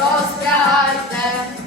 розп'яйте.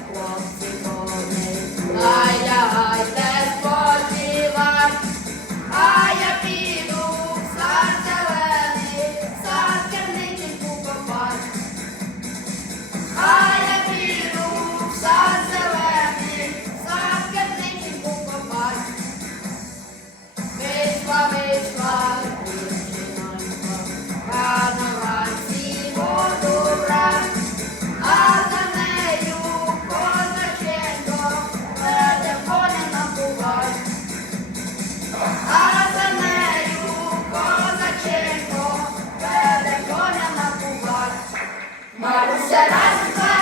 Mas será que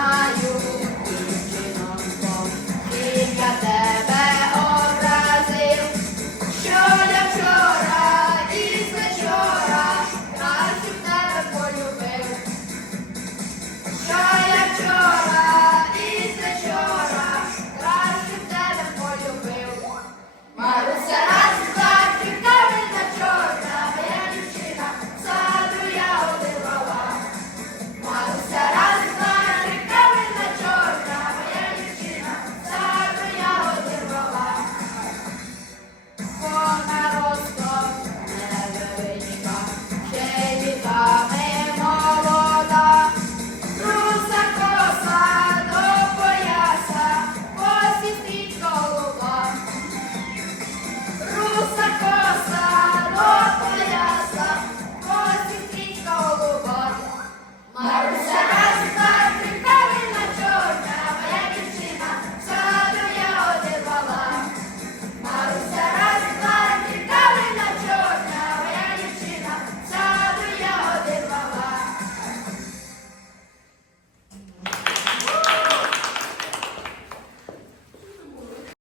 Ohio.